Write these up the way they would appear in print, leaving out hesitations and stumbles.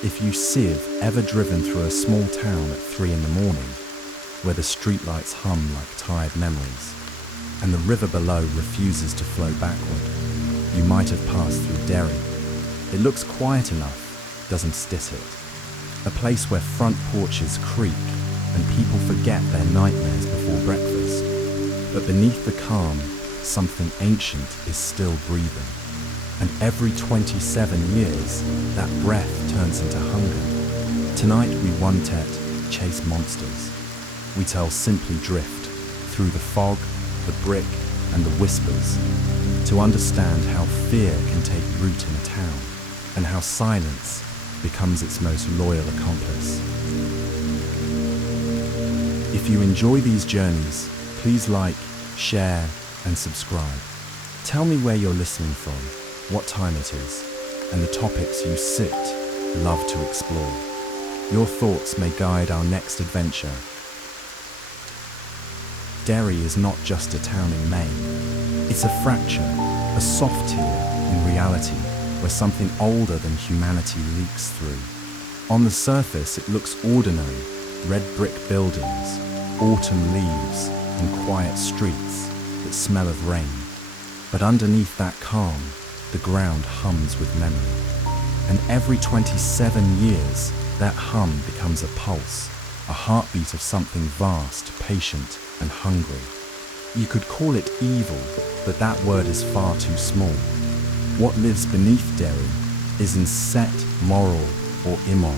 If you've ever driven through a small town at 3 in the morning, where the streetlights hum like tired memories, and the river below refuses to flow backward, you might have passed through Derry. It looks quiet enough, doesn't it? A place where front porches creak and people forget their nightmares before breakfast. But beneath the calm, something ancient is still breathing. And every 27 years, that breath turns into hunger. Tonight we won't chase monsters. We tell simply drift through the fog, the brick, and the whispers, to understand how fear can take root in a town, and how silence becomes its most loyal accomplice. If you enjoy these journeys, please like, share, and subscribe. Tell me where you're listening from, what time it is, and the topics you love to explore. Your thoughts may guide our next adventure. Derry is not just a town in Maine. It's a fracture, a soft tear in reality, where something older than humanity leaks through. On the surface, it looks ordinary: red brick buildings, autumn leaves, and quiet streets that smell of rain. But underneath that calm, the ground hums with memory. And every 27 years, that hum becomes a pulse, a heartbeat of something vast, patient, and hungry. You could call it evil, but that word is far too small. What lives beneath Derry isn't set, moral, or immoral.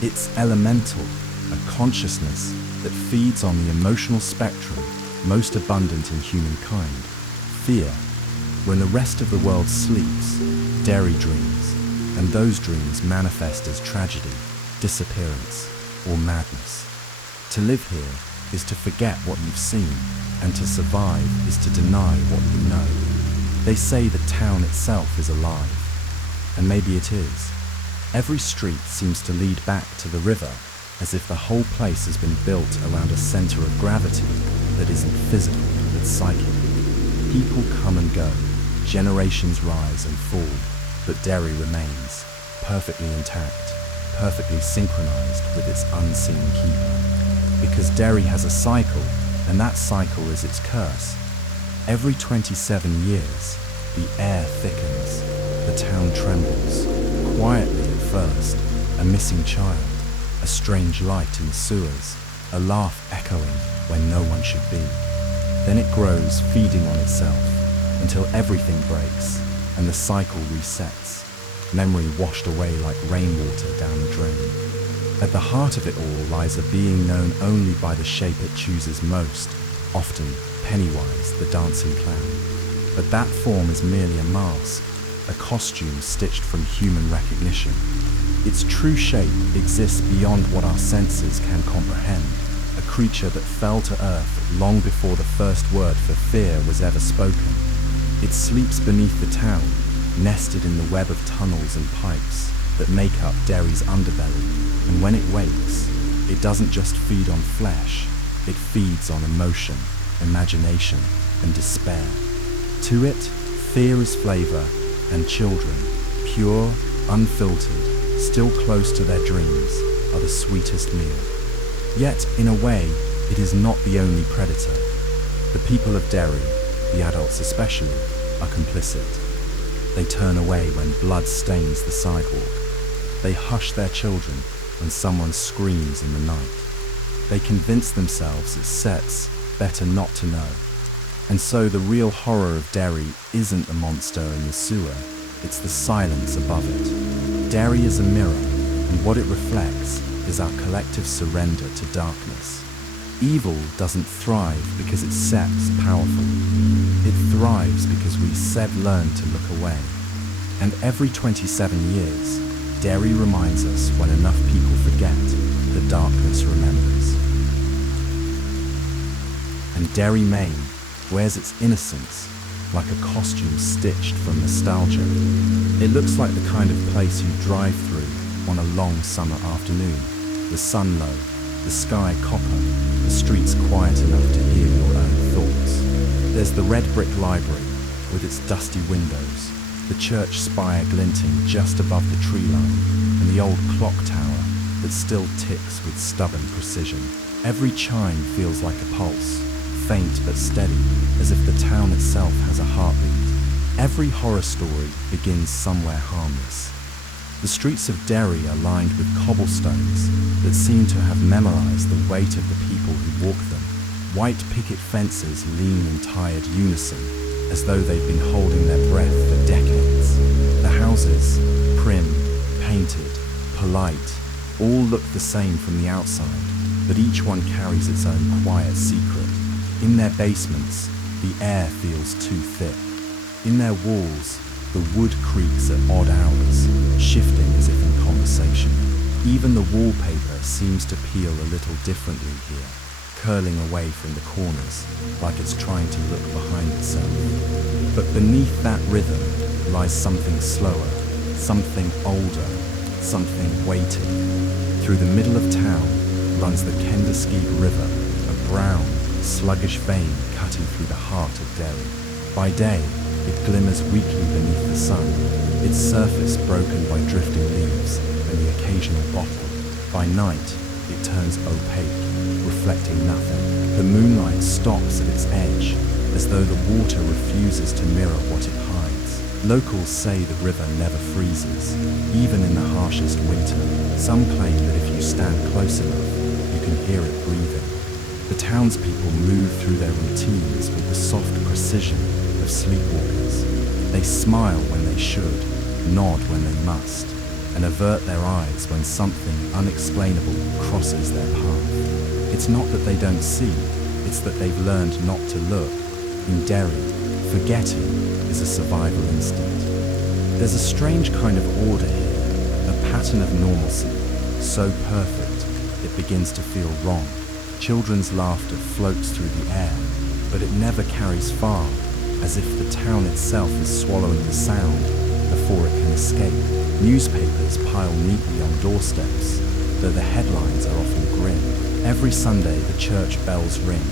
It's elemental, a consciousness that feeds on the emotional spectrum most abundant in humankind: fear. When the rest of the world sleeps, Derry dreams, and those dreams manifest as tragedy, disappearance, or madness. To live here is to forget what you've seen, and to survive is to deny what you know. They say the town itself is alive, and maybe it is. Every street seems to lead back to the river, as if the whole place has been built around a center of gravity that isn't physical, but psychic. People come and go, generations rise and fall, but Derry remains, perfectly intact, perfectly synchronized with its unseen keeper. Because Derry has a cycle, and that cycle is its curse. Every 27 years, the air thickens, the town trembles, quietly at first, a missing child, a strange light in the sewers, a laugh echoing when no one should be. Then it grows, feeding on itself, until everything breaks, and the cycle resets, memory washed away like rainwater down the drain. At the heart of it all lies a being known only by the shape it chooses most, often Pennywise, the dancing clown. But that form is merely a mask, a costume stitched from human recognition. Its true shape exists beyond what our senses can comprehend, a creature that fell to earth long before the first word for fear was ever spoken. It sleeps beneath the town, nested in the web of tunnels and pipes that make up Derry's underbelly, and when it wakes, it doesn't just feed on flesh, it feeds on emotion, imagination, and despair. To it, fear is flavor, and children, pure, unfiltered, still close to their dreams, are the sweetest meal. Yet, in a way, it is not the only predator. The people of Derry, the adults especially, are complicit. They turn away when blood stains the sidewalk. They hush their children when someone screams in the night. They convince themselves it's better not to know. And so the real horror of Derry isn't the monster in the sewer, it's the silence above it. Derry is a mirror, and what it reflects is our collective surrender to darkness. Evil doesn't thrive because it's powerful. It thrives because we learn to look away. And every 27 years, Derry reminds us when enough people forget, the darkness remembers. And Derry, Maine, wears its innocence like a costume stitched from nostalgia. It looks like the kind of place you drive through on a long summer afternoon, the sun low, the sky copper, the streets quiet enough to hear your own thoughts. There's the red brick library with its dusty windows, the church spire glinting just above the tree line, and the old clock tower that still ticks with stubborn precision. Every chime feels like a pulse, faint but steady, as if the town itself has a heartbeat. Every horror story begins somewhere harmless. The streets of Derry are lined with cobblestones that seem to have memorized the weight of the people who walk them. White picket fences lean in tired unison, as though they've been holding their breath for decades. The houses, prim, painted, polite, all look the same from the outside, but each one carries its own quiet secret. In their basements, the air feels too thick. In their walls, the wood creaks at odd hours, shifting as if in conversation. Even the wallpaper seems to peel a little differently here, curling away from the corners, like it's trying to look behind itself. But beneath that rhythm lies something slower, something older, something waiting. Through the middle of town runs the River, a brown, sluggish vein cutting through the heart of Derry. By day, it glimmers weakly beneath the sun, its surface broken by drifting leaves and the occasional bottle. By night, it turns opaque, reflecting nothing. The moonlight stops at its edge, as though the water refuses to mirror what it hides. Locals say the river never freezes, even in the harshest winter. Some claim that if you stand close enough, you can hear it breathing. The townspeople move through their routines with the soft precision of sleepwalkers. They smile when they should, nod when they must, and avert their eyes when something unexplainable crosses their path. It's not that they don't see, it's that they've learned not to look. In Derry, forgetting is a survival instinct. There's a strange kind of order here, a pattern of normalcy, so perfect it begins to feel wrong. Children's laughter floats through the air, but it never carries far, as if the town itself is swallowing the sound before it can escape. Newspapers pile neatly on doorsteps, though the headlines are often grim. Every Sunday the church bells ring,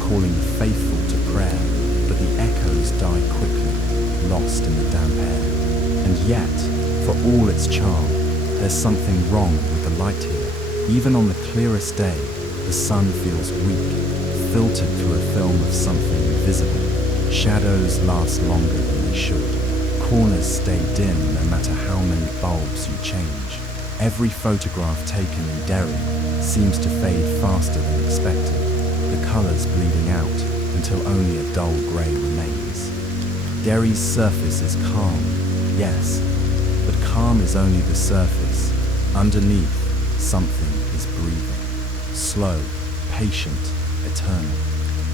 calling the faithful to prayer, but the echoes die quickly, lost in the damp air. And yet, for all its charm, there's something wrong with the light here. Even on the clearest day, the sun feels weak, filtered through a film of something invisible. Shadows last longer than they should. Corners stay dim no matter how many bulbs you change. Every photograph taken in Derry seems to fade faster than expected, the colours bleeding out until only a dull grey remains. Derry's surface is calm, yes, but calm is only the surface. Underneath, something is breathing. Slow, patient, eternal.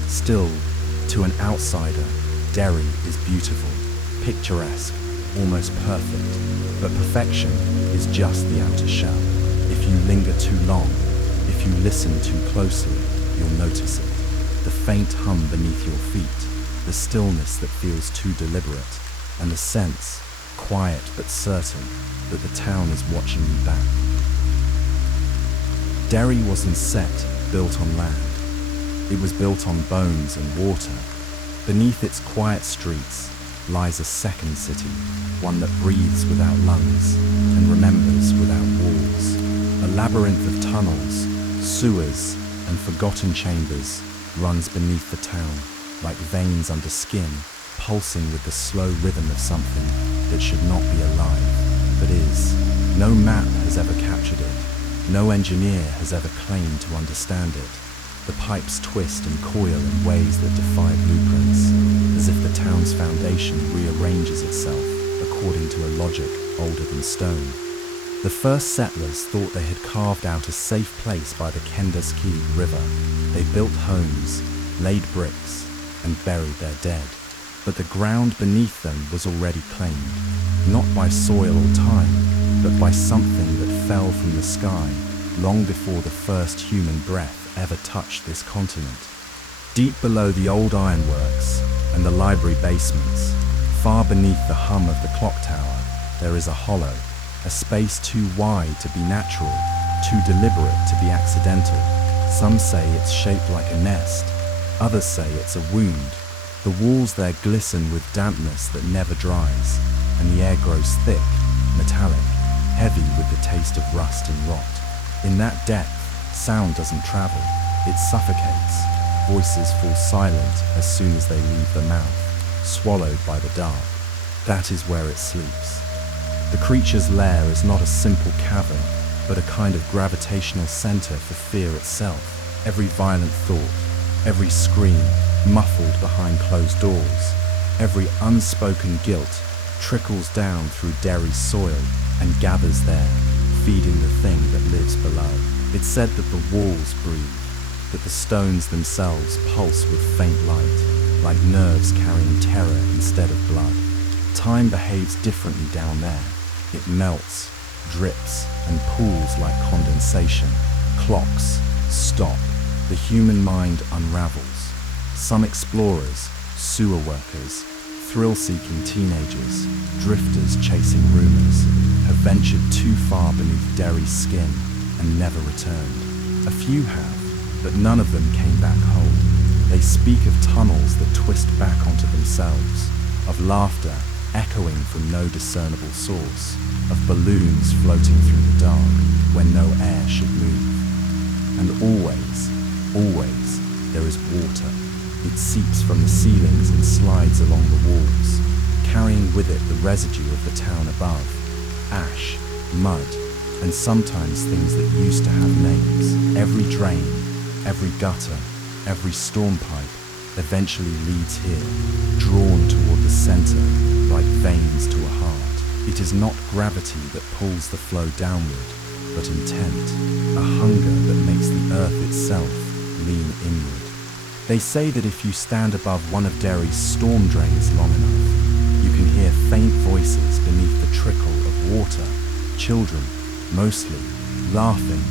Still, to an outsider, Derry is beautiful, picturesque, almost perfect, but perfection is just the outer shell. If you linger too long, if you listen too closely, you'll notice it. The faint hum beneath your feet, the stillness that feels too deliberate, and the sense, quiet but certain, that the town is watching you back. Derry wasn't set, built on land. It was built on bones and water. Beneath its quiet streets lies a second city, one that breathes without lungs and remembers without walls. A labyrinth of tunnels, sewers, and forgotten chambers runs beneath the town, like veins under skin, pulsing with the slow rhythm of something that should not be alive, but is. No map has ever captured it. No engineer has ever claimed to understand it. The pipes twist and coil in ways that defy blueprints, as if the town's foundation rearranges itself according to a logic older than stone. The first settlers thought they had carved out a safe place by the River. They built homes, laid bricks, and buried their dead. But the ground beneath them was already claimed, not by soil or time, but by something that fell from the sky long before the first human breath ever touched this continent. Deep below the old ironworks and the library basements, far beneath the hum of the clock tower, there is a hollow, a space too wide to be natural, too deliberate to be accidental. Some say it's shaped like a nest, others say it's a wound. The walls there glisten with dampness that never dries, and the air grows thick, metallic, heavy with the taste of rust and rot. In that depth, sound doesn't travel, it suffocates. Voices fall silent as soon as they leave the mouth, swallowed by the dark. That is where it sleeps. The creature's lair is not a simple cavern, but a kind of gravitational center for fear itself. Every violent thought, every scream, muffled behind closed doors, every unspoken guilt trickles down through Derry's soil and gathers there, feeding the thing that lives below. It's said that the walls breathe, that the stones themselves pulse with faint light, like nerves carrying terror instead of blood. Time behaves differently down there. It melts, drips, and pools like condensation. Clocks stop. The human mind unravels. Some explorers, sewer workers, thrill-seeking teenagers, drifters chasing rumors, have ventured too far beneath Derry's skin and never returned. A few have, but none of them came back whole. They speak of tunnels that twist back onto themselves, of laughter echoing from no discernible source, of balloons floating through the dark when no air should move. And always, there is water. It seeps from the ceilings and slides along the walls, carrying with it the residue of the town above, ash, mud, and sometimes things that used to have names. Every drain, every gutter, every storm pipe eventually leads here, drawn toward the center like veins to a heart. It is not gravity that pulls the flow downward, but intent, a hunger that makes the earth itself lean inward. They say that if you stand above one of Derry's storm drains long enough, you can hear faint voices beneath the trickle of water, children, mostly, laughing,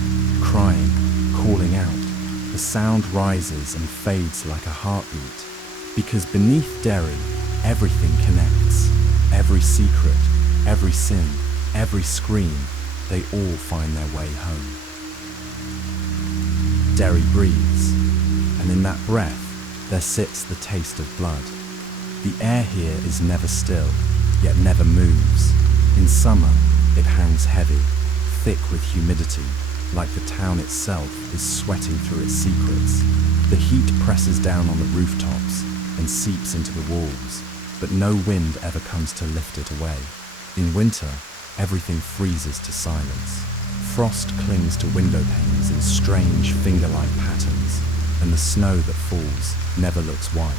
crying, calling out. The sound rises and fades like a heartbeat, because beneath Derry, everything connects. Every secret, every sin, every scream, they all find their way home. Derry breathes, and in that breath, there sits the taste of blood. The air here is never still, yet never moves. In summer, it hangs heavy, thick with humidity, like the town itself is sweating through its secrets. The heat presses down on the rooftops and seeps into the walls, but no wind ever comes to lift it away. In winter, everything freezes to silence. Frost clings to window panes in strange finger-like patterns, and the snow that falls never looks white.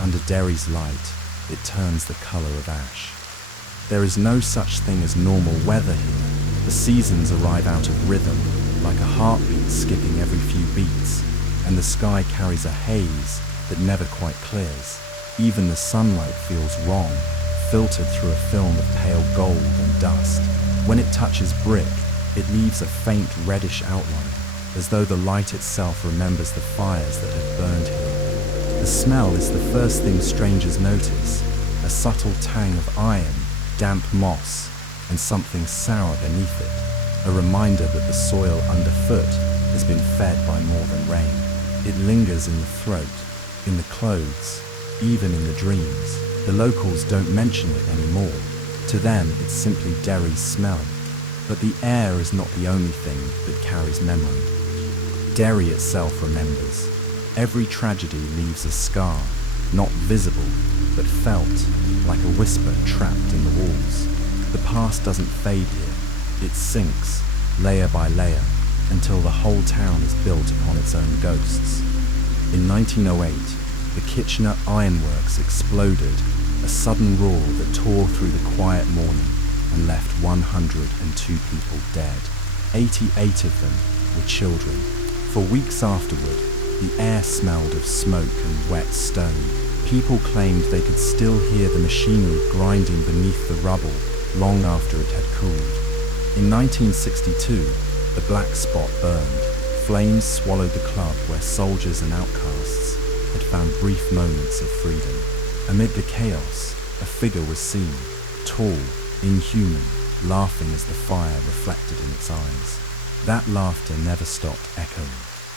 Under Derry's light, it turns the color of ash. There is no such thing as normal weather here. The seasons arrive out of rhythm, like a heartbeat skipping every few beats, and the sky carries a haze that never quite clears. Even the sunlight feels wrong, filtered through a film of pale gold and dust. When it touches brick, it leaves a faint reddish outline, as though the light itself remembers the fires that have burned here. The smell is the first thing strangers notice, a subtle tang of iron, damp moss, and something sour beneath it, a reminder that the soil underfoot has been fed by more than rain. It lingers in the throat, in the clothes, even in the dreams. The locals don't mention it anymore. To them, it's simply Derry's smell. But the air is not the only thing that carries memory. Derry itself remembers. Every tragedy leaves a scar, not visible, but felt, like a whisper trapped in the walls. The past doesn't fade here. It sinks, layer by layer, until the whole town is built upon its own ghosts. In 1908, the Kitchener Ironworks exploded, a sudden roar that tore through the quiet morning and left 102 people dead. 88 of them were children. For weeks afterward, the air smelled of smoke and wet stone. People claimed they could still hear the machinery grinding beneath the rubble long after it had cooled. In 1962, the Black Spot burned. Flames swallowed the club where soldiers and outcasts had found brief moments of freedom. Amid the chaos, a figure was seen, tall, inhuman, laughing as the fire reflected in its eyes. That laughter never stopped echoing.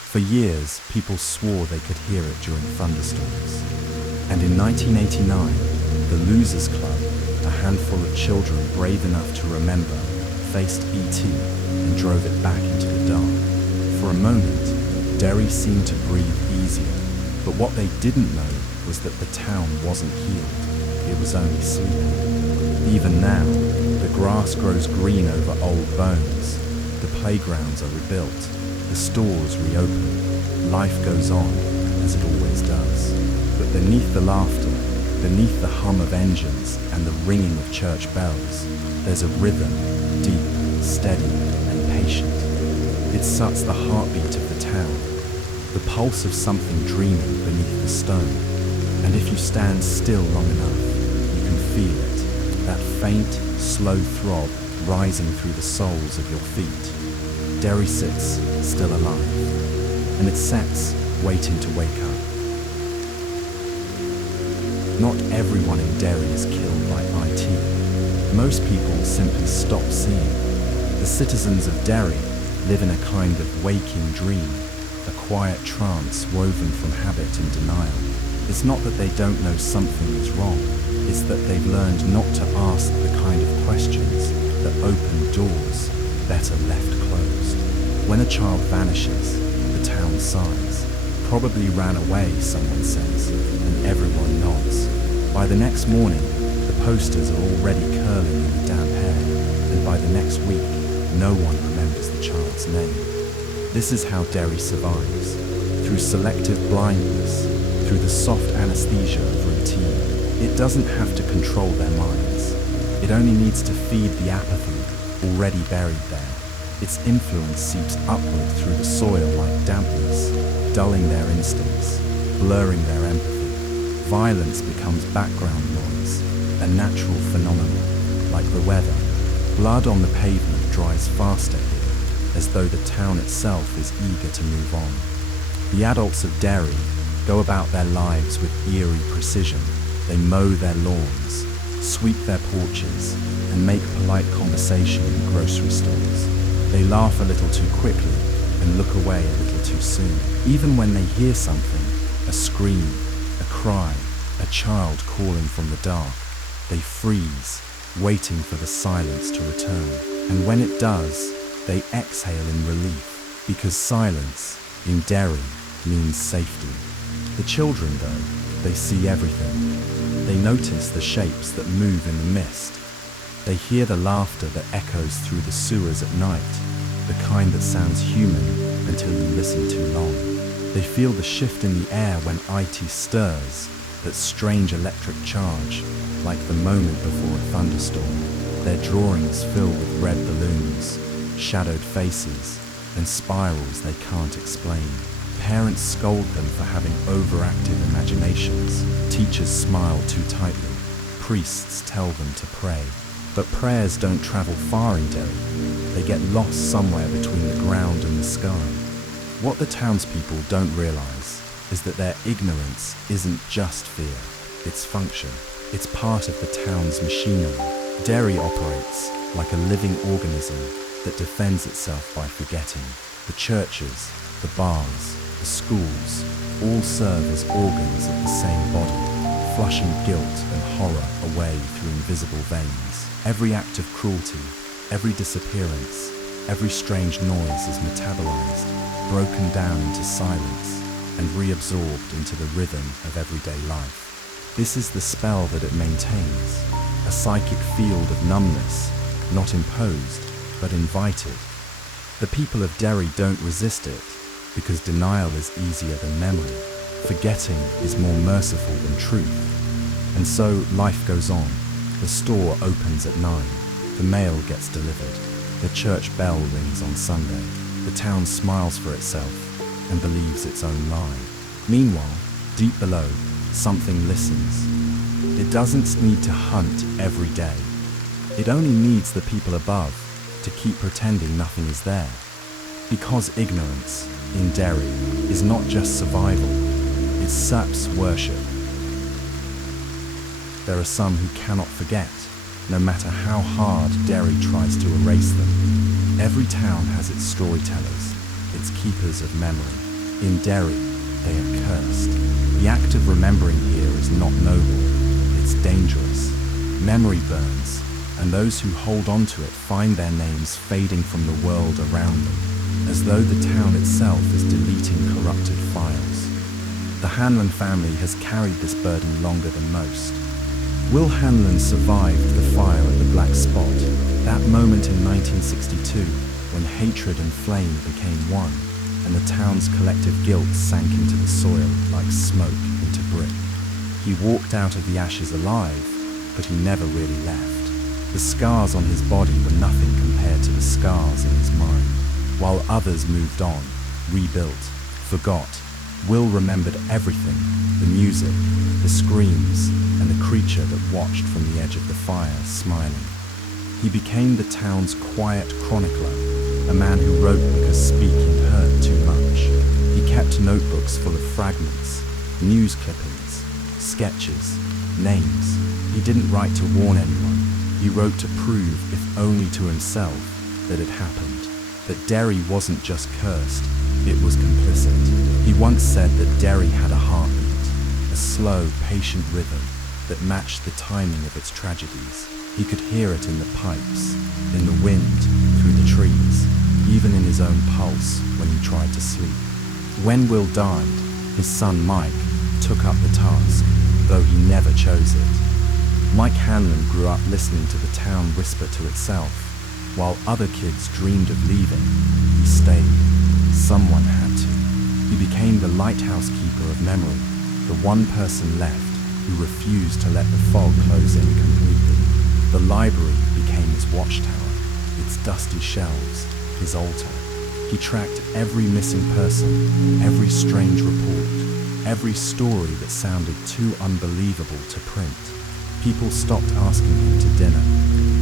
For years, people swore they could hear it during thunderstorms. And in 1989, the Losers Club, a handful of children brave enough to remember faced ET and drove it back into the dark. For a moment, Derry seemed to breathe easier, but what they didn't know was that the town wasn't healed. It was only sleeping. Even now, the grass grows green over old bones. The playgrounds are rebuilt. The stores reopen. Life goes on, as it always does. But beneath the laughter, beneath the hum of engines and the ringing of church bells, there's a rhythm, deep, steady, and patient. It sucks the heartbeat of the town, the pulse of something dreaming beneath the stone. And if you stand still long enough, you can feel it, that faint, slow throb rising through the soles of your feet. Derry sits, still alive, and it sets, waiting to wake up. Not everyone in Derry is killed by IT. Most people simply stop seeing. The citizens of Derry live in a kind of waking dream, a quiet trance woven from habit and denial. It's not that they don't know something is wrong, it's that they've learned not to ask the kind of questions that open doors better left closed. When a child vanishes, the town sighs. Probably ran away, someone says, and everyone nods. By the next morning, the posters are already curling in the damp hair, and by the next week, no one remembers the child's name. This is how Derry survives, through selective blindness, through the soft anesthesia of routine. It doesn't have to control their minds. It only needs to feed the apathy already buried there. Its influence seeps upward through the soil like dampness, dulling their instincts, blurring their empathy. Violence becomes background noise, a natural phenomenon, like the weather. Blood on the pavement dries faster here, as though the town itself is eager to move on. The adults of Derry go about their lives with eerie precision. They mow their lawns, sweep their porches, and make polite conversation in grocery stores. They laugh a little too quickly and look away a little too soon. Even when they hear something, a scream, a cry, a child calling from the dark, they freeze, waiting for the silence to return. And when it does, they exhale in relief, because silence, in Derry, means safety. The children, though, they see everything. They notice the shapes that move in the mist. They hear the laughter that echoes through the sewers at night, the kind that sounds human until you listen too long. They feel the shift in the air when IT stirs, that strange electric charge, like the moment before a thunderstorm. Their drawings fill with red balloons, shadowed faces, and spirals they can't explain. Parents scold them for having overactive imaginations. Teachers smile too tightly. Priests tell them to pray. But prayers don't travel far in Derry. They get lost somewhere between the ground and the sky. What the townspeople don't realise is that their ignorance isn't just fear, it's function. It's part of the town's machinery. Derry operates like a living organism that defends itself by forgetting. The churches, the bars, the schools, all serve as organs of the same body, flushing guilt and horror away through invisible veins. Every act of cruelty, every disappearance, every strange noise is metabolized, broken down into silence, and reabsorbed into the rhythm of everyday life. This is the spell that it maintains, a psychic field of numbness, not imposed, but invited. The people of Derry don't resist it, because denial is easier than memory. Forgetting is more merciful than truth. And so life goes on. The store opens at 9. The mail gets delivered. The church bell rings on Sunday. The town smiles for itself and believes its own lie. Meanwhile, deep below, something listens. It doesn't need to hunt every day. It only needs the people above to keep pretending nothing is there. Because ignorance, in Derry, is not just survival, it's SAP's worship. There are some who cannot forget, no matter how hard Derry tries to erase them. Every town has its storytellers, its keepers of memory. In Derry, they are cursed. The act of remembering here is not noble, it's dangerous. Memory burns, and those who hold on to it find their names fading from the world around them, as though the town itself is deleting corrupted files. The Hanlon family has carried this burden longer than most. Will Hanlon survived the fire at the Black Spot, that moment in 1962 when hatred and flame became one, and the town's collective guilt sank into the soil like smoke into brick. He walked out of the ashes alive, but he never really left. The scars on his body were nothing compared to the scars in his mind. While others moved on, rebuilt, forgot, Will remembered everything: the music, the screams, and the creature that watched from the edge of the fire, smiling. He became the town's quiet chronicler, a man who wrote because speaking hurt too much. He kept notebooks full of fragments, news clippings, sketches, names. He didn't write to warn anyone. He wrote to prove, if only to himself, that it happened. That Derry wasn't just cursed, it was complicit. He once said that Derry had a heartbeat, a slow, patient rhythm that matched the timing of its tragedies. He could hear it in the pipes, in the wind, through the trees, even in his own pulse when he tried to sleep. When Will died, his son Mike took up the task, though he never chose it. Mike Hanlon grew up listening to the town whisper to itself. While other kids dreamed of leaving, he stayed. Someone had to. He became the lighthouse keeper of memory, the one person left who refused to let the fog close in completely. The library became his watchtower, its dusty shelves, his altar. He tracked every missing person, every strange report, every story that sounded too unbelievable to print. People stopped asking him to dinner.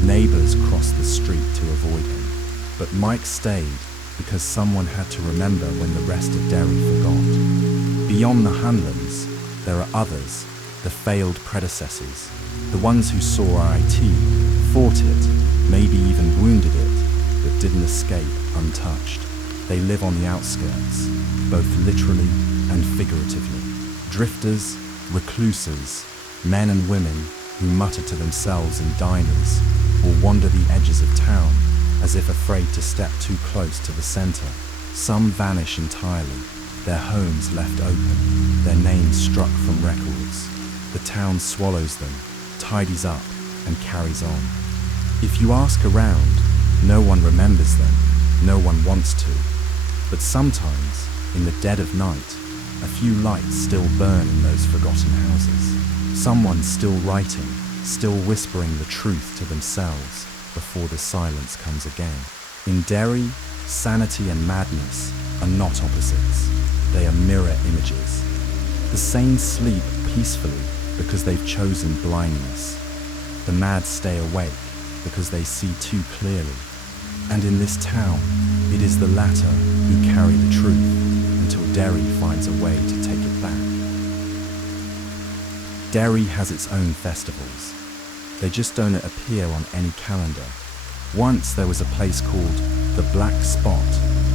Neighbors crossed the street to avoid him. But Mike stayed because someone had to remember when the rest of Derry forgot. Beyond the Hanlons, there are others, the failed predecessors, the ones who saw RIT, fought it, maybe even wounded it, but didn't escape untouched. They live on the outskirts, both literally and figuratively. Drifters, recluses, men and women who mutter to themselves in diners or wander the edges of town as if afraid to step too close to the center. Some vanish entirely, their homes left open, their names struck from records. The town swallows them, tidies up, and carries on. If you ask around, no one remembers them, no one wants to. But sometimes, in the dead of night, a few lights still burn in those forgotten houses. Someone's still writing, still whispering the truth to themselves before the silence comes again. In Derry, sanity and madness are not opposites. They are mirror images. The sane sleep peacefully because they've chosen blindness. The mad stay awake because they see too clearly. And in this town, it is the latter who carry the truth until Derry finds a way to take it back. Derry has its own festivals. They just don't appear on any calendar. Once there was a place called the Black Spot,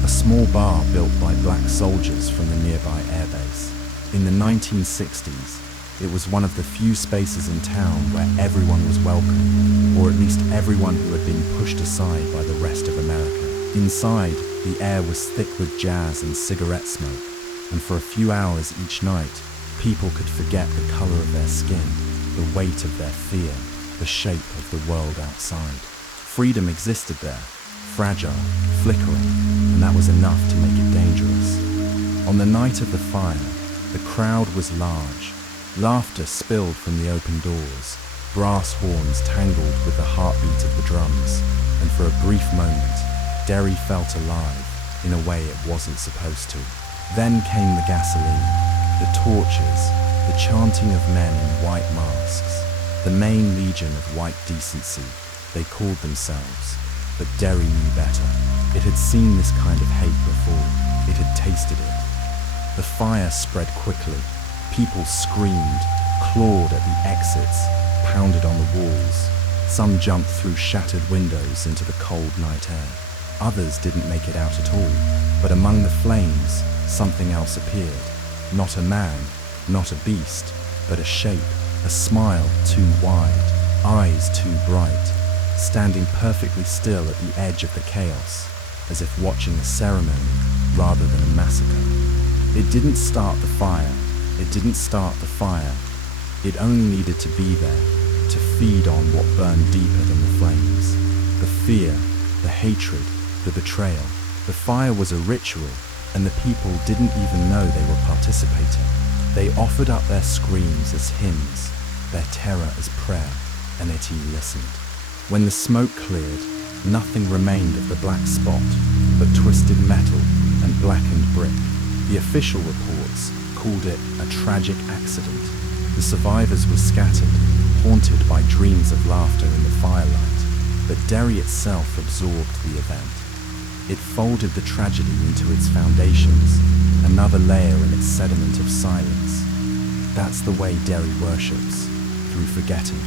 a small bar built by black soldiers from the nearby airbase. In the 1960s, it was one of the few spaces in town where everyone was welcome, or at least everyone who had been pushed aside by the rest of America. Inside, the air was thick with jazz and cigarette smoke, and for a few hours each night, people could forget the color of their skin, the weight of their fear, the shape of the world outside. Freedom existed there, fragile, flickering, and that was enough to make it dangerous. On the night of the fire, the crowd was large. Laughter spilled from the open doors, brass horns tangled with the heartbeat of the drums, and for a brief moment, Derry felt alive in a way it wasn't supposed to. Then came the gasoline, the torches, the chanting of men in white masks, the main legion of white decency, they called themselves. But Derry knew better. It had seen this kind of hate before. It had tasted it. The fire spread quickly. People screamed, clawed at the exits, pounded on the walls. Some jumped through shattered windows into the cold night air. Others didn't make it out at all. But among the flames, something else appeared. Not a man, not a beast, but a shape, a smile too wide. eyes too bright, standing perfectly still at the edge of the chaos, as if watching a ceremony rather than a massacre. It didn't start the fire. It didn't start the fire. It only needed to be there, to feed on what burned deeper than the flames. The fear, the hatred, the betrayal. The fire was a ritual, and the people didn't even know they were participating. They offered up their screams as hymns, their terror as prayer, and it listened. When the smoke cleared, nothing remained of the black spot but twisted metal and blackened brick. The official reports called it a tragic accident. The survivors were scattered, haunted by dreams of laughter in the firelight, but Derry itself absorbed the event. It folded the tragedy into its foundations, another layer in its sediment of silence. That's the way Derry worships, through forgetting.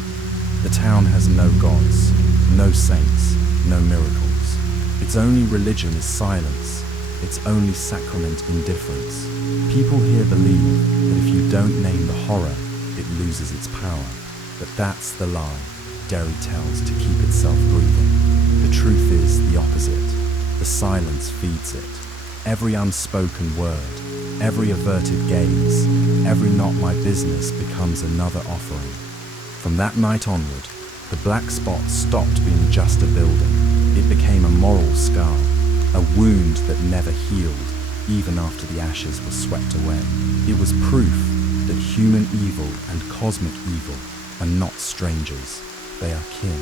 The town has no gods, no saints, no miracles. Its only religion is silence, its only sacrament indifference. People here believe that if you don't name the horror, it loses its power. But that's the lie Derry tells to keep itself breathing. The truth is the opposite. The silence feeds it. Every unspoken word, every averted gaze, every not my business becomes another offering. From that night onward, the black spot stopped being just a building. It became a moral scar, a wound that never healed, even after the ashes were swept away. It was proof that human evil and cosmic evil are not strangers, they are kin.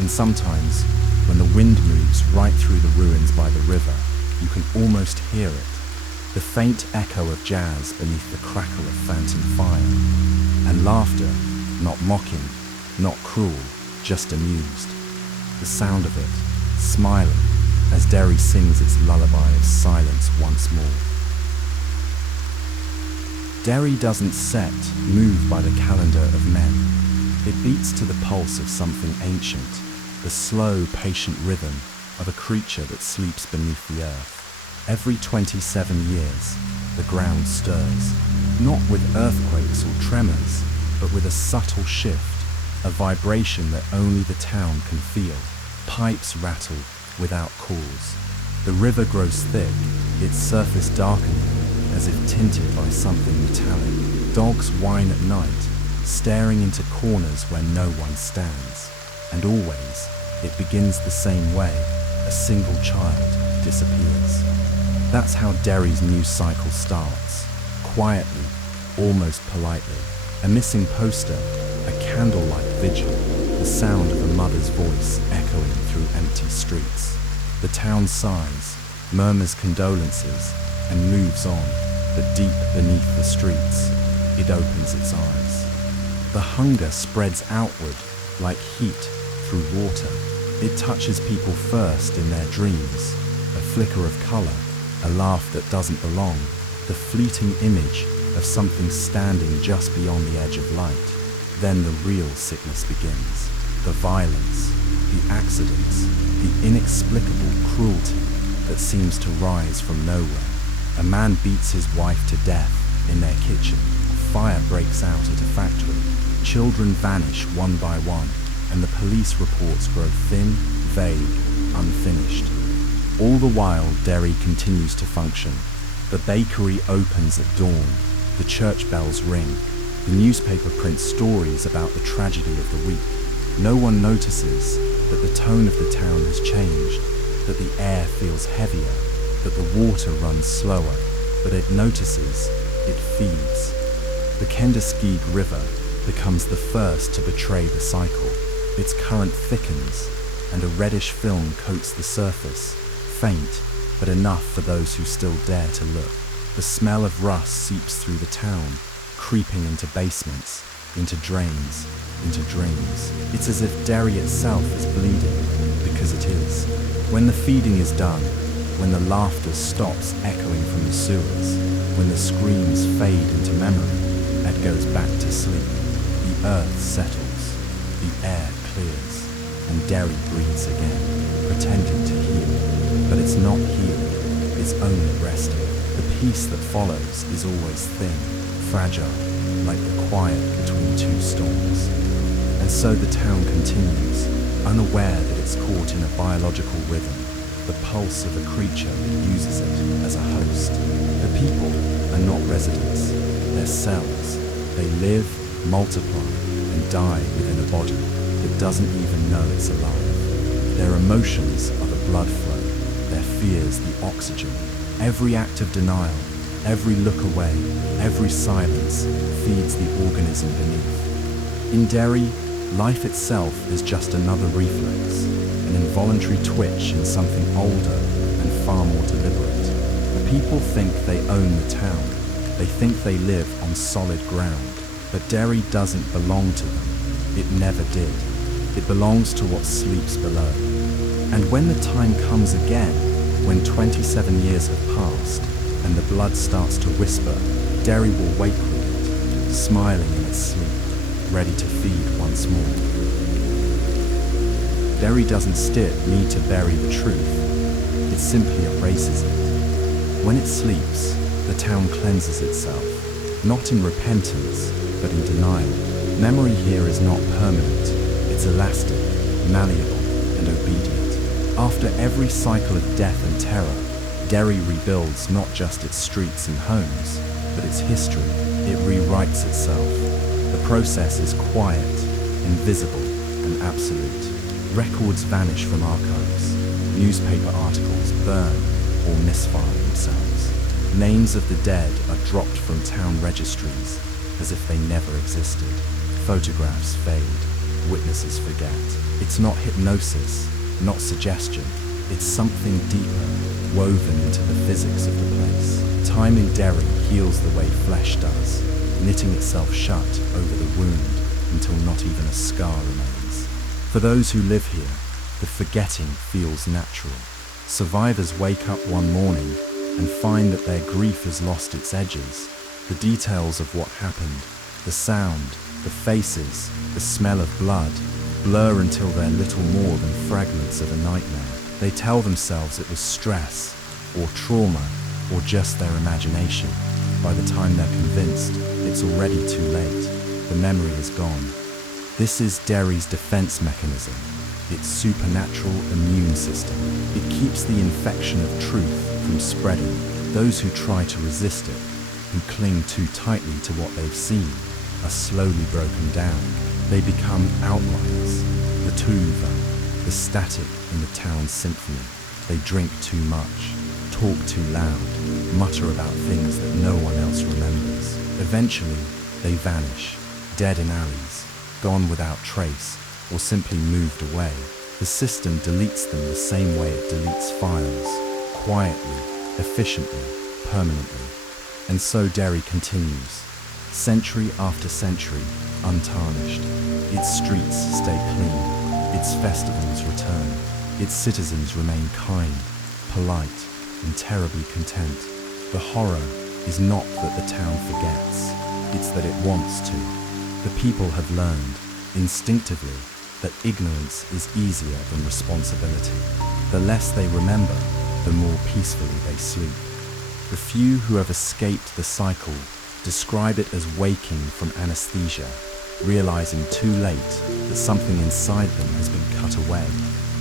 And sometimes, when the wind moves right through the ruins by the river, you can almost hear it, the faint echo of jazz beneath the crackle of phantom fire. And laughter, not mocking, not cruel, just amused. The sound of it, smiling, as Derry sings its lullaby of silence once more. Derry doesn't set, moved by the calendar of men. It beats to the pulse of something ancient, the slow, patient rhythm of a creature that sleeps beneath the earth. Every 27 years, the ground stirs, not with earthquakes or tremors, but with a subtle shift, a vibration that only the town can feel. Pipes rattle without cause. The river grows thick, its surface darkening, as if tinted by something metallic. Dogs whine at night, staring into corners where no one stands. And always, it begins the same way. A single child disappears. That's how Derry's news cycle starts. Quietly, almost politely. A missing poster, a candlelight vigil, the sound of a mother's voice echoing through empty streets. The town sighs, murmurs condolences, and moves on, but deep beneath the streets, it opens its eyes. The hunger spreads outward like heat through water. It touches people first in their dreams, a flicker of color, a laugh that doesn't belong, the fleeting image of something standing just beyond the edge of light. Then the real sickness begins. The violence, the accidents, the inexplicable cruelty that seems to rise from nowhere. A man beats his wife to death in their kitchen. Fire breaks out at a factory. Children vanish one by one, and the police reports grow thin, vague, unfinished. All the while, Derry continues to function. The bakery opens at dawn. The church bells ring. The newspaper prints stories about the tragedy of the week. No one notices that the tone of the town has changed, that the air feels heavier, that the water runs slower, but it notices, it feeds. The Kendaskeg River becomes the first to betray the cycle. Its current thickens, and a reddish film coats the surface, faint, but enough for those who still dare to look. The smell of rust seeps through the town, creeping into basements, into drains, into dreams. It's as if Derry itself is bleeding, because it is. When the feeding is done, when the laughter stops echoing from the sewers, when the screams fade into memory, Ed goes back to sleep. The earth settles, the air clears, and Derry breathes again, pretending to heal. But it's not healed, it's only resting. The peace that follows is always thin, fragile, like the quiet between two storms. And so the town continues, unaware that it's caught in a biological rhythm, the pulse of a creature that uses it as a host. The people are not residents, they're cells. They live, multiply, and die within a body that doesn't even know it's alive. Their emotions are the blood flow, their fears the oxygen. Every act of denial, every look away, every silence feeds the organism beneath. In Derry, life itself is just another reflex, an involuntary twitch in something older and far more deliberate. The people think they own the town. They think they live on solid ground. But Derry doesn't belong to them. It never did. It belongs to what sleeps below. And when the time comes again, when 27 years have passed, and the blood starts to whisper, Derry will wake with it, smiling in its sleep, ready to feed once more. Derry doesn't need to bury the truth. It simply erases it. When it sleeps, the town cleanses itself, not in repentance, but in denial. Memory here is not permanent. It's elastic, malleable, and obedient. After every cycle of death and terror, Derry rebuilds not just its streets and homes, but its history. It rewrites itself. The process is quiet, invisible, and absolute. Records vanish from archives. Newspaper articles burn or misfire themselves. Names of the dead are dropped from town registries as if they never existed. Photographs fade. Witnesses forget. It's not hypnosis, not suggestion. It's something deeper, woven into the physics of the place. Time in Derry heals the way flesh does, knitting itself shut over the wound until not even a scar remains. For those who live here, the forgetting feels natural. Survivors wake up one morning and find that their grief has lost its edges. The details of what happened, the sound, the faces, the smell of blood, blur until they're little more than fragments of a nightmare. They tell themselves it was stress, or trauma, or just their imagination. By the time they're convinced, it's already too late. The memory is gone. This is Derry's defense mechanism, its supernatural immune system. It keeps the infection of truth from spreading. Those who try to resist it, who cling too tightly to what they've seen, are slowly broken down. They become outlines, the tuva, the static in the town's symphony. They drink too much, talk too loud, mutter about things that no one else remembers. Eventually, they vanish, dead in alleys, gone without trace, or simply moved away. The system deletes them the same way it deletes files, quietly, efficiently, permanently. And so Derry continues, century after century, untarnished. Its streets stay clean, its festivals return, its citizens remain kind, polite, and terribly content. The horror is not that the town forgets, it's that it wants to. The people have learned, instinctively, that ignorance is easier than responsibility. The less they remember, the more peacefully they sleep. The few who have escaped the cycle describe it as waking from anesthesia, realizing too late that something inside them has been cut away.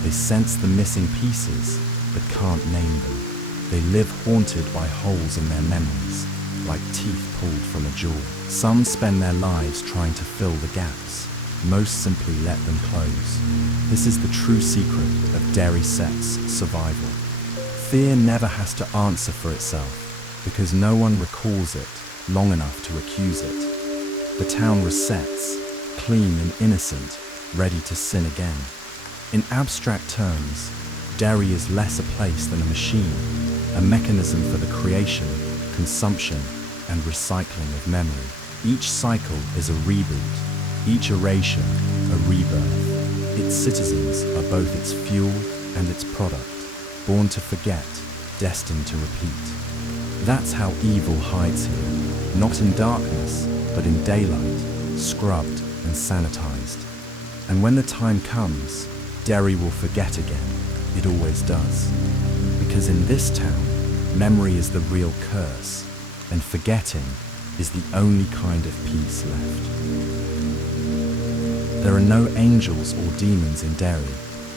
They sense the missing pieces, but can't name them. They live haunted by holes in their memories, like teeth pulled from a jaw. Some spend their lives trying to fill the gaps. Most simply let them close. This is the true secret of Derry Set's survival. Fear never has to answer for itself, because no one recalls it long enough to accuse it. The town resets, clean and innocent, ready to sin again. In abstract terms, Derry is less a place than a machine, a mechanism for the creation, consumption, and recycling of memory. Each cycle is a reboot, each erasure a rebirth. Its citizens are both its fuel and its product, born to forget, destined to repeat. That's how evil hides here, not in darkness, but in daylight, scrubbed and sanitized. And when the time comes, Derry will forget again. It always does. Because in this town, memory is the real curse, and forgetting is the only kind of peace left. There are no angels or demons in Derry,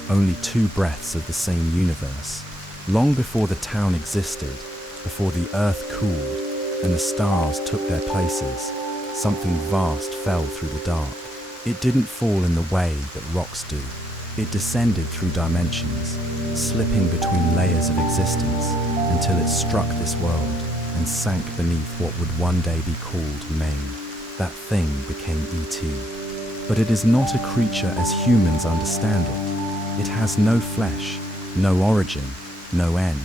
only two breaths of the same universe. Long before the town existed, before the earth cooled and the stars took their places, something vast fell through the dark. It didn't fall in the way that rocks do. It descended through dimensions, slipping between layers of existence until it struck this world and sank beneath what would one day be called Maine. That thing became E.T. But it is not a creature as humans understand it. It has no flesh, no origin, no end.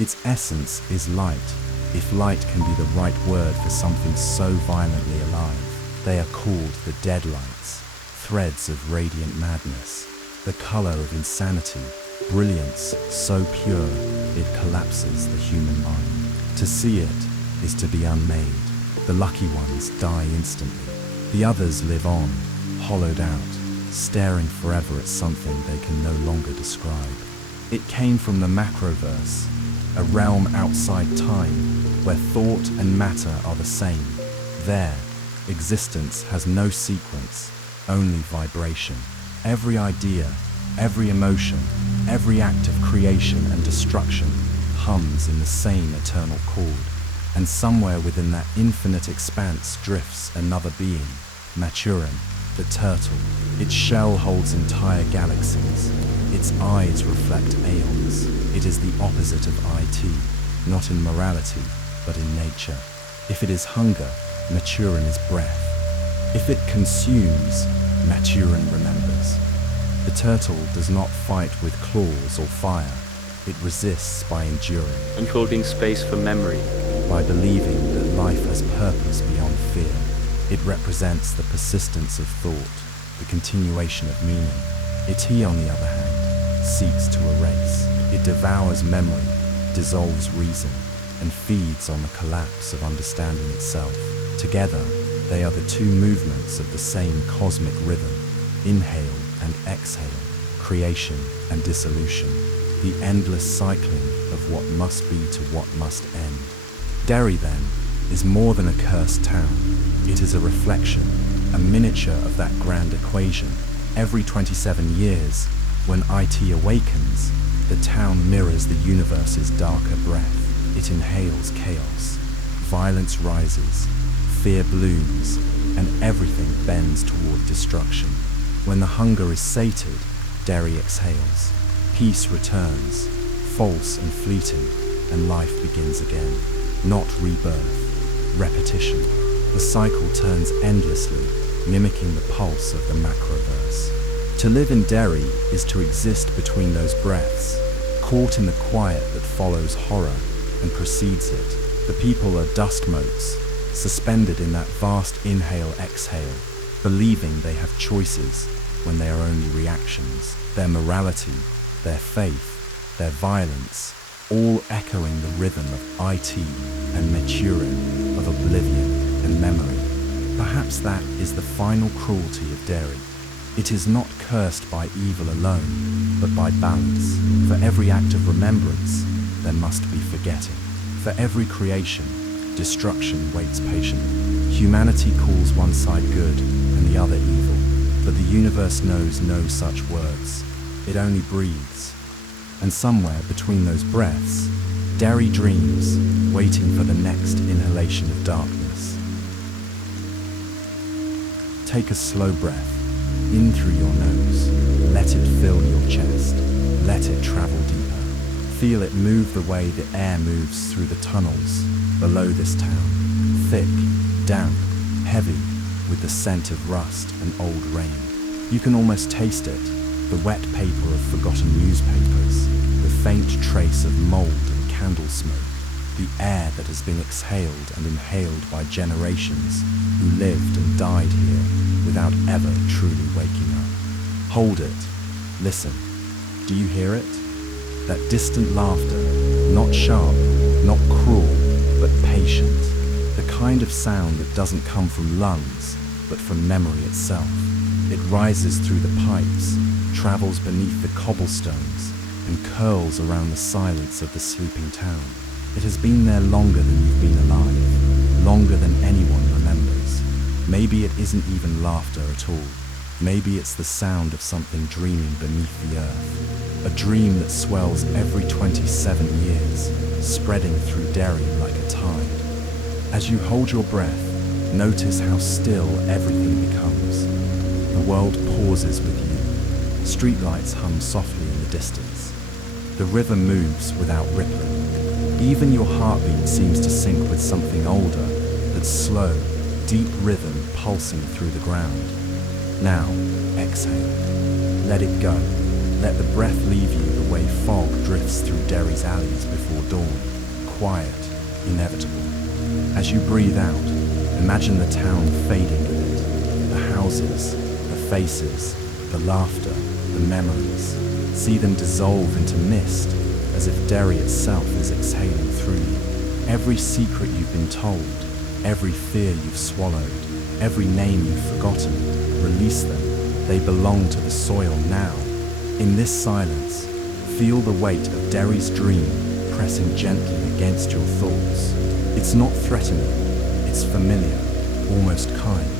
Its essence is light, if light can be the right word for something so violently alive. They are called the deadlights, threads of radiant madness, the color of insanity, brilliance so pure it collapses the human mind. To see it is to be unmade. The lucky ones die instantly. The others live on, hollowed out, staring forever at something they can no longer describe. It came from the macroverse, a realm outside time, where thought and matter are the same. There, existence has no sequence, only vibration. Every idea, every emotion, every act of creation and destruction hums in the same eternal chord. And somewhere within that infinite expanse drifts another being, Maturin, the turtle. Its shell holds entire galaxies. Its eyes reflect aeons. It is the opposite of IT, not in morality, but in nature. If it is hunger, Maturin is breath. If it consumes, Maturin remembers. The turtle does not fight with claws or fire. It resists by enduring. And holding space for memory. By believing that life has purpose beyond fear. It represents the persistence of thought, the continuation of meaning. It, on the other hand, seeks to erase. It devours memory, dissolves reason, and feeds on the collapse of understanding itself. Together, they are the two movements of the same cosmic rhythm, inhale and exhale, creation and dissolution, the endless cycling of what must be to what must end. Derry, then, is more than a cursed town. It is a reflection, a miniature of that grand equation. Every 27 years, when IT awakens, the town mirrors the universe's darker breath. It inhales chaos. Violence rises, fear blooms, and everything bends toward destruction. When the hunger is sated, Derry exhales. Peace returns, false and fleeting, and life begins again. Not rebirth, repetition. The cycle turns endlessly, mimicking the pulse of the macroverse. To live in Derry is to exist between those breaths, caught in the quiet that follows horror and precedes it. The people are dust motes, suspended in that vast inhale-exhale, believing they have choices when they are only reactions. Their morality, their faith, their violence, all echoing the rhythm of IT and Maturin, of oblivion and memory. Perhaps that is the final cruelty of Derry. It is not cursed by evil alone, but by balance. For every act of remembrance, there must be forgetting. For every creation, destruction waits patiently. Humanity calls one side good and the other evil, but the universe knows no such words. It only breathes. And somewhere between those breaths, Derry dreams, waiting for the next inhalation of darkness. Take a slow breath, in through your nose. Let it fill your chest. Let it travel deeper. Feel it move the way the air moves through the tunnels below this town. Thick, damp, heavy, with the scent of rust and old rain. You can almost taste it, the wet paper of forgotten newspapers, the faint trace of mold and candle smoke, the air that has been exhaled and inhaled by generations who lived and died here without ever truly waking up. Hold it. Listen. Do you hear it? That distant laughter, not sharp, not cruel, but patient. The kind of sound that doesn't come from lungs, but from memory itself. It rises through the pipes, travels beneath the cobblestones, and curls around the silence of the sleeping town. It has been there longer than you've been alive, longer than anyone remembers. Maybe it isn't even laughter at all. Maybe it's the sound of something dreaming beneath the earth, a dream that swells every 27 years, spreading through Derry like a tide. As you hold your breath, notice how still everything becomes. The world pauses with you. Streetlights hum softly in the distance. The river moves without rippling. Even your heartbeat seems to sync with something older, that slow, deep rhythm pulsing through the ground. Now, exhale. Let it go. Let the breath leave you the way fog drifts through Derry's alleys before dawn. Quiet, inevitable. As you breathe out, imagine the town fading with it. The houses, the faces, the laughter, the memories. See them dissolve into mist, as if Derry itself is exhaling through you. Every secret you've been told, every fear you've swallowed, every name you've forgotten, release them. They belong to the soil now. In this silence, feel the weight of Derry's dream pressing gently against your thoughts. It's not threatening, it's familiar, almost kind.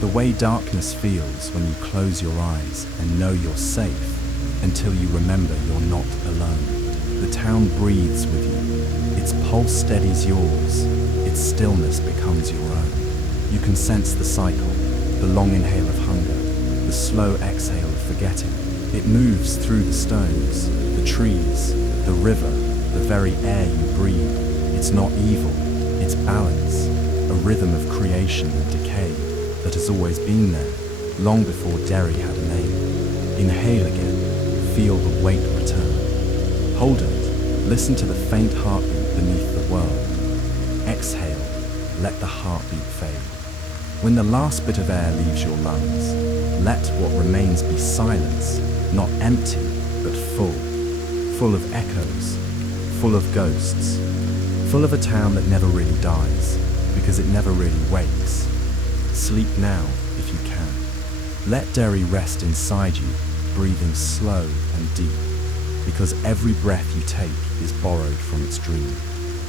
The way darkness feels when you close your eyes and know you're safe, until you remember you're not alone. The town breathes with you. Its pulse steadies yours. Its stillness becomes your own. You can sense the cycle, the long inhale of hunger, the slow exhale of forgetting. It moves through the stones, the trees, the river, the very air you breathe. It's not evil, it's balance, a rhythm of creation and decay that has always been there, long before Derry had a name. Inhale again. Feel the weight return. Hold it. Listen to the faint heartbeat beneath the world. Exhale. Let the heartbeat fade. When the last bit of air leaves your lungs, let what remains be silence, not empty, but full. Full of echoes, full of ghosts, full of a town that never really dies, because it never really wakes. Sleep now, if you can. Let Derry rest inside you, breathing slow and deep, because every breath you take is borrowed from its dream,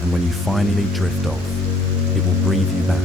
and when you finally drift off, it will breathe you back.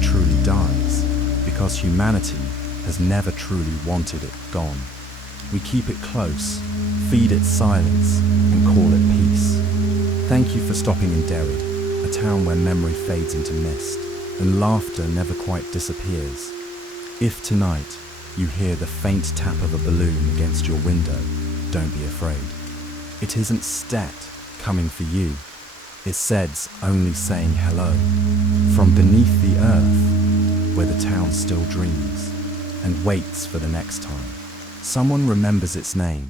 truly dies, because humanity has never truly wanted it gone. We keep it close, feed it silence, and call it peace. Thank you for stopping in Derry, a town where memory fades into mist, and laughter never quite disappears. If tonight you hear the faint tap of a balloon against your window, don't be afraid. It isn't stat coming for you. It's SEDS only saying hello. From beneath the earth, where the town still dreams, and waits for the next time someone remembers its name.